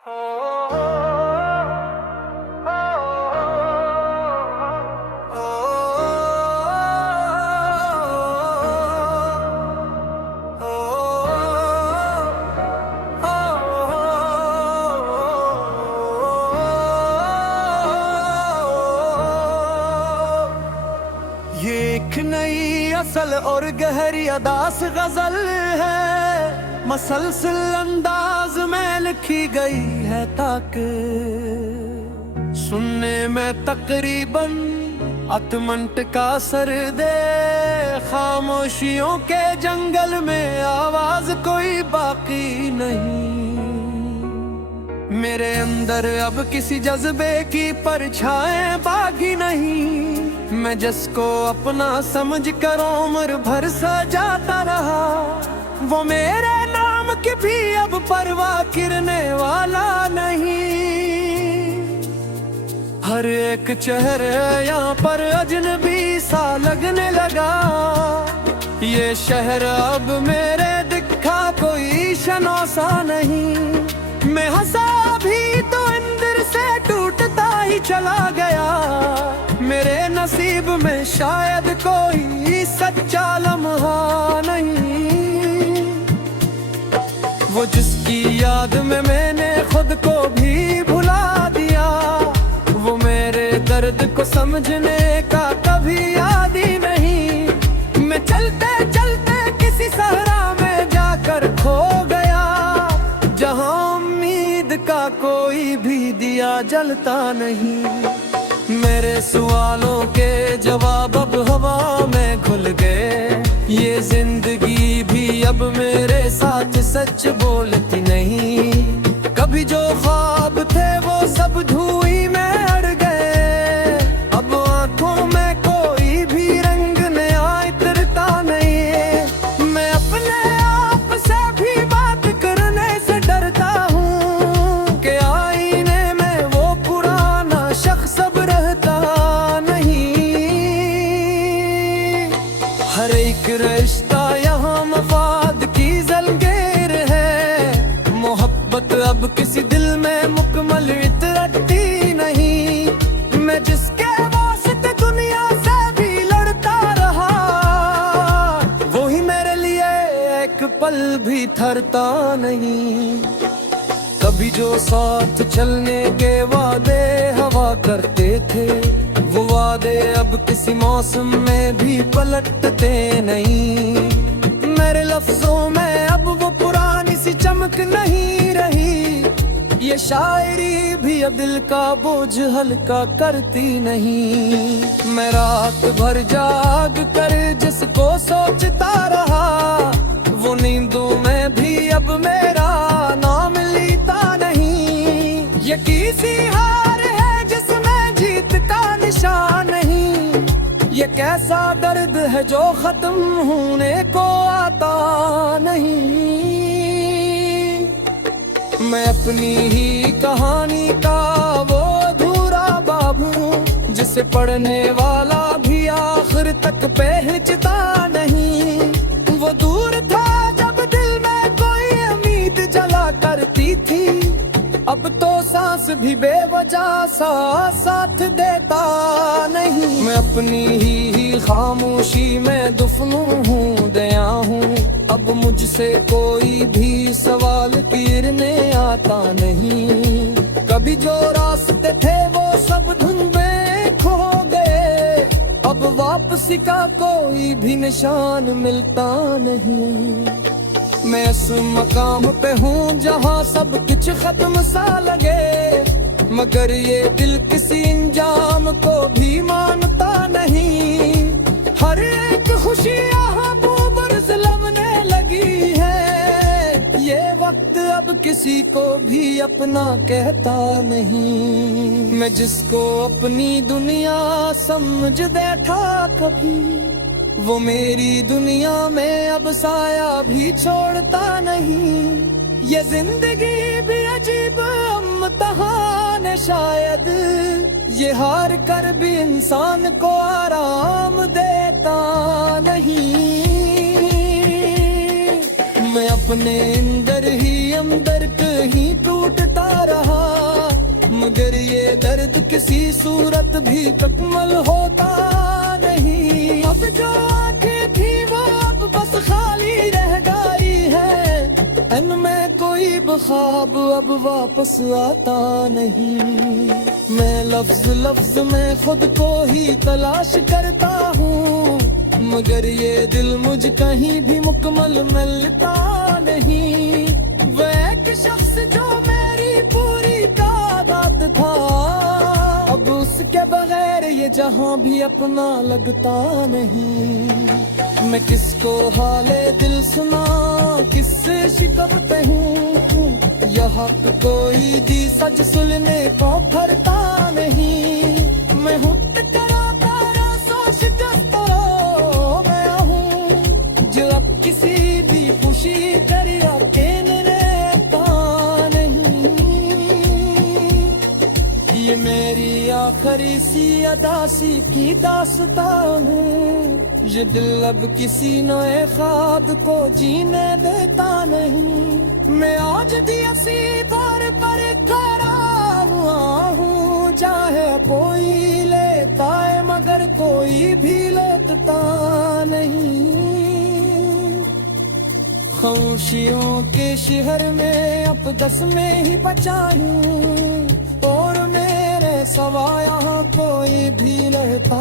ये एक नई असल और गहरी अदास गजल है, मसलसल अंदाज में लिखी गई है ताक सुनने में तकरीबन अतमंट का सर दे। खामोशियों के जंगल में आवाज कोई बाकी नहीं। मेरे अंदर अब किसी जज्बे की परछाएं बाकी नहीं। मैं जिसको अपना समझ कर उम्र भर सजाता रहा, वो मेरे नाम की भी अब परवाह करने वाला नहीं। हर एक चेहरे यहाँ पर अजनबी सा लगने लगा। ये शहर अब मेरे दिखा कोई शनौसा नहीं। मैं हंसा भी तो अंदर से टूटता ही चला गया। मेरे नसीब में शायद कोई सच्चा लम्हा नहीं, वो जिसकी याद में मैंने खुद को भी भुला दिया। वो मेरे दर्द को समझने का कभी याद ही नहीं। मैं चलते चलते किसी सहरा में जाकर खो गया, जहां उम्मीद का कोई भी दिया जलता नहीं। मेरे सवालों के जवाब अब हवा में घुल गए। ये जिंदगी भी अब मेरे साथ सच बोलती नहीं। कभी जो ख्वाब थे वो सब धुएं में अड़ गए। अब आंखों में कोई भी रंग नया इतरता नहीं। मैं अपने आप से भी बात करने से डरता हूँ कि आईने में वो पुराना शख्स अब रहता नहीं। हर एक रिश्ता यहाँ मफाद की जलगेर है। मोहब्बत अब किसी दिल में मुकम्मल इतरती नहीं। मैं जिसके वास्ते दुनिया से भी लड़ता रहा, वो ही मेरे लिए एक पल भी ठहरता नहीं। कभी जो साथ चलने के वादे हवा करते थे, वो वादे अब किसी मौसम में भी पलटते नहीं। मेरे लफ्जों में अब वो पुरानी सी चमक नहीं रही। ये शायरी भी अब दिल का बोझ हल्का करती नहीं। मैं रात भर जाग कर जिसको सोचता रहा, वो नींदों में भी अब मेरा नाम लेता नहीं। ये किसी हार है जिसमें जीत का निशान नहीं। ये कैसा दर्द है जो खत्म होने को आता नहीं। मैं अपनी ही कहानी का वो अधूरा बाब हूँ, जिसे पढ़ने वाला भी आखिर तक पहचानता नहीं। वो दूर था जब दिल में कोई उम्मीद जला करती थी। अब तो सांस भी बेवजह सा साथ देता नहीं। मैं अपनी ही खामोशी में दुफनू हूँ, दया हूँ। अब मुझसे कोई भी सवाल करने आता नहीं। कभी जो रास्ते थे वो सब धुंध में खो गए। अब वापसी का कोई भी निशान मिलता नहीं। मैं इस मकाम पे हूँ जहाँ सब कुछ खत्म सा लगे, मगर ये दिल किसी इंजाम को भी मानता नहीं। हर एक खुशी यहाँ बुर्ज लमने लगी है। ये वक्त अब किसी को भी अपना कहता नहीं। मैं जिसको अपनी दुनिया समझ बैठा कभी, वो मेरी दुनिया में अब साया भी छोड़ता नहीं। ये जिंदगी भी अजीब इम्तिहान है शायद, ये हार कर भी इंसान को आराम देता नहीं। मैं अपने अंदर कहीं टूटता रहा। ये दर्द किसी सूरत भी मुकम्मल होता नहीं। अब जो आंखें थी वो अब बस खाली रह गई है, इनमें कोई ख्वाब अब वापस आता नहीं। मैं लफ्ज लफ्ज में खुद को ही तलाश करता हूँ, मगर ये दिल मुझ कहीं भी मुकम्मल मिलता नहीं। वह एक शख्स जो मेरी पूरी तादाद था, अब उसके बगैर ये जहां भी अपना लगता नहीं। मैं किसको हाले दिल सुना, किससे शिकवत हूँ, यह हक कोई दी सच सुनने को फरता नहीं। मैं हूँ टकराता सोच दस्तरो मैं हूँ, जो अब किसी भी खुशी कर अकेले रहता नहीं। ये मेरी आखिरी सी अदासी की दास्तान है, ये दिल अब किसी नए ख्वाब को जीने देता नहीं। मैं आज भी ऐसी पर खड़ा हुआ हूँ, चाहे कोई लेता है मगर कोई भी लेता नहीं। खामोशियों के शहर में अब 10 में ही बचा हूँ, और मेरे सवा यहाँ कोई भी रहता